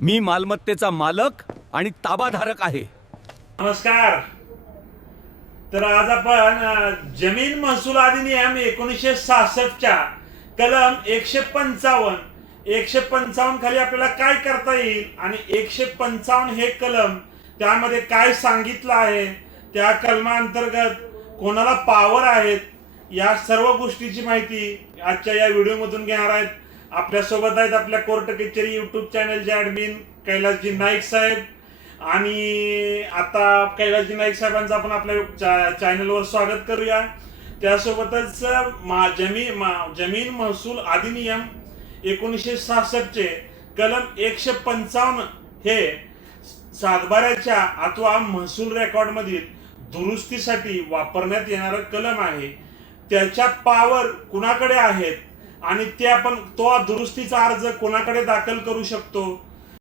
मी मालमत्तेचा मालक आणि ताबाधारक आहे. नमस्कार. तर आज आपण जमीन महसूल अधिनियम एकोणीसशे सहासष्टच्या कलम एकशे पंचावन्न एकशे पंचावन्न खाली आपल्याला काय करता येईल आणि एकशे पंचावन्न हे कलम त्यामध्ये काय सांगितलं आहे त्या कलमांतर्गत कोणाला पावर आहेत या सर्व गोष्टीची माहिती आजच्या या व्हिडिओमधून घेणार आहेत. आपल्यासोबत आहेत आपल्या कोर्ट कचेरी युट्यूब चॅनलचे ॲडमिन कैलासजी नाईक साहेब. आणि आता कैलासजी नाईक साहेबांचं आपण आपल्या चॅनलवर स्वागत करूया. त्यासोबतच मा जमीन मा- जमीन महसूल अधिनियम एकोणीसशे सहासष्टचे कलम एकशे पंचावन्न हे सातबाऱ्याच्या अथवा महसूल रेकॉर्ड मधील दुरुस्तीसाठी वापरण्यात येणारं कलम आहे. त्याच्या पावर कुणाकडे आहेत? आणि ते आपण तो दुरुस्तीचा अर्ज कोणाकडे दाखल करू शकतो?